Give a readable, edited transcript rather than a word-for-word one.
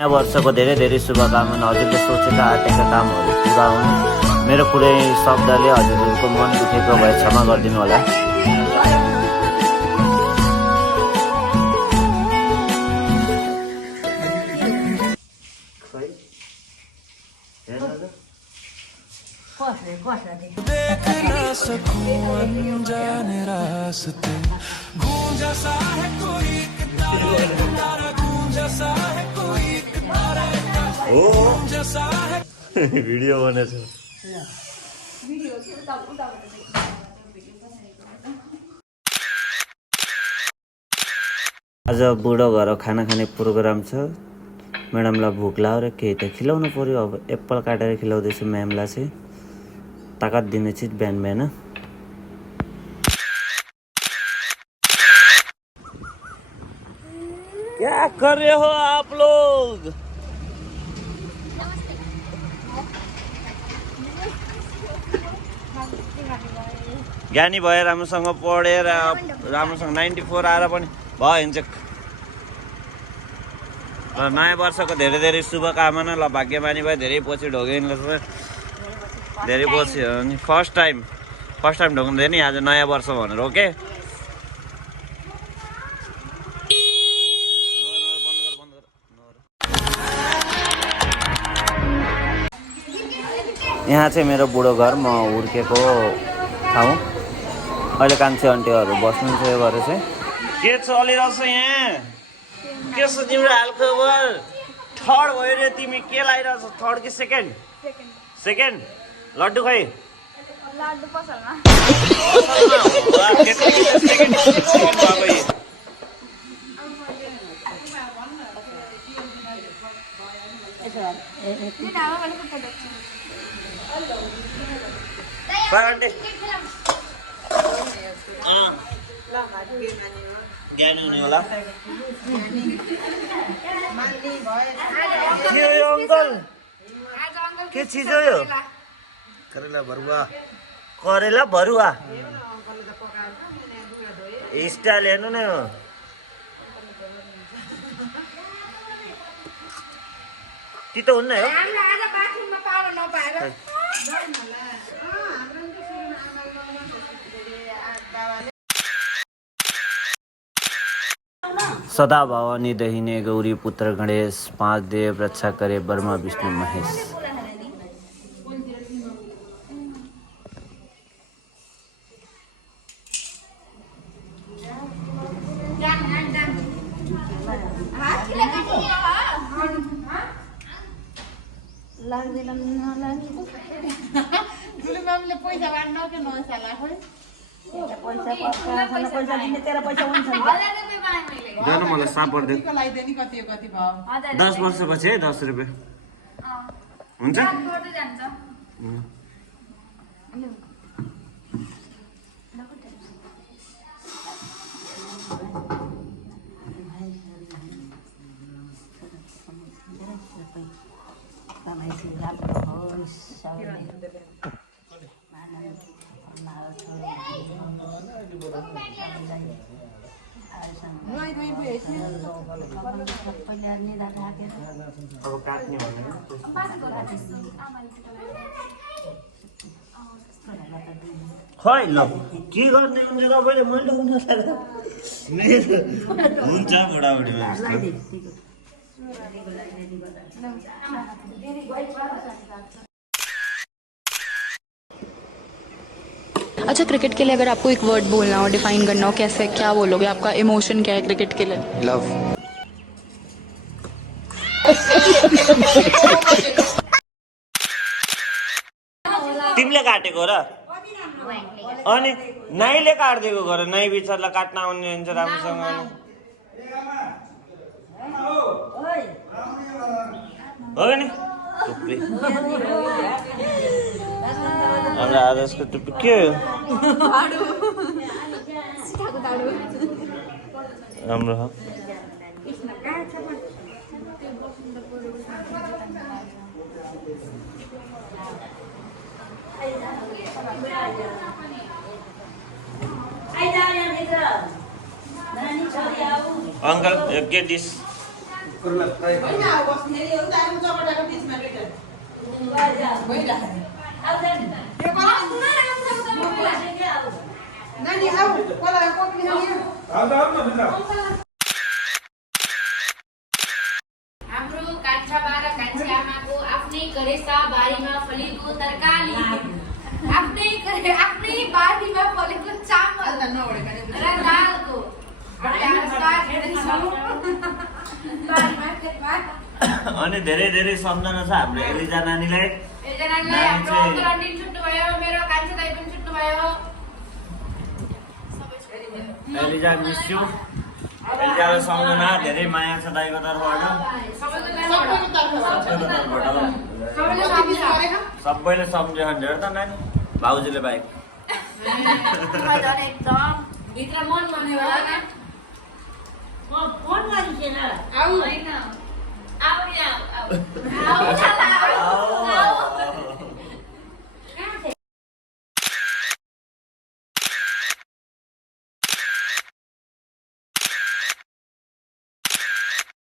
नयाँ वर्षको धेरै धेरै शुभकामना। हजुरले सोचेका आँटेका कामहरू पुरा हुन्। मेरो कुनै शब्दले हजुरहरूको मन दुखेको भए क्षमा गरिदिनु होला। देख ना सकूं अनजाने रास्ते गूंजा सा है कोई तारा गूंजा सा है कोई तारा गूंजा सा है भिडियो बनेछ। आज बुढो घर खाना खाने प्रोग्राम छ। म्याडमलाई भोक लाग्यो र केही त खिलाउनु पर्यो। अब एप्पल काटेर खिलाउँदैछु म्यामलाई चाहिँ, ताकत दिने चिज बिहान बिहान। क्या कर रहे हो आप लोग? ज्ञानी भए राम्रोसँग पढेर राम्रोसँग 94 आएर पनि भयो हिँड्छ। र नयाँ वर्षको धेरै धेरै शुभकामना। ल भाग्यमानी भयो, धेरै पछि ढोग्यो धेरै पछि अनि फर्स्ट टाइम ढोग्दैन नि आज नयाँ वर्ष भनेर। ओके यहाँ चाहिँ मेरो बुढो घर, म हुर्केको ठाउँ। अहिले कान्छे आन्टीहरू बस्नुहुन्छ यो घर चाहिँ। के चलिरहेछ यहाँ? के छ तिम्रो हालखबर? थर्ड भयो रे तिमी। के लागिरहेछ? थर्ड कि सेकेन्ड? सेकेन्ड। लड्डु खै? लड्डु पसलमा। ज्ञानी हुने होला। के हो यो अङ्कल? के चिज हो यो? करेला भरुवा। करेला भरुवा स्टाइल हेर्नु न। तितो हुन्न हो? सदा भवानी दहिने गौरी पुत्र गणेश, पाँच देव रक्षा करे ब्रह्मा विष्णु महेश। देन मलाई सापर दे। 10 वर्षपछि है 10 रुपियाँ हुन्छ। अब काट्ने खै ल के गर्ने हुन्छ तपाईँले? मैले हुन्छ बुढाबुढी। अच्छा, क्रिकेट के लिए अगर आपको एक वर्ड बोलना हो, डिफाइन करना हो, कैसे क्या बोलोगे? आपका इमोशन क्या है क्रिकेट के लिए? लव। तिमीले काटेको र? अनि नाइले काटिदिएको गर। नाइ बिचारलाई काट्न आउने हुन्छ राम्रोसँग। हो नि टुप्पी हाम्रो आदर्शको टुप्पी के हो? राम्रो हो। Uncle, get this. करेला फ्राई होइन अब बस्नेहरू त आएर चपटाको बिचमा दुईटा भइरहेको यो नानी आऊ कोला कोपी खाने आउ न भित्र हाम्रो कान्छा र कान्छी आमाको आफ्नै करेसा बारीमा फलेको तरकारी, आफ्नै बारीमा फलेको चामल र दालको अनि धेरै धेरै सम्झना छ हाम्रो एलिजा नानीलाई। एकजनालाई हाम्रो अङ्कल आन्टी छुट्नु भयो, मेरो कान्छा दाइ पनि छुट्नु भयो। Eliza miss you. एलिजालाई सम्झना धेरै माया छ दाइको तर्फबाट। सबैले सम्झ्यो भनेर त नानी भाउजूले बाइक एकदम भित्र मन भन्यो होला न। फोन गरिसेन आऊ हैन आऊ यहाँ आऊ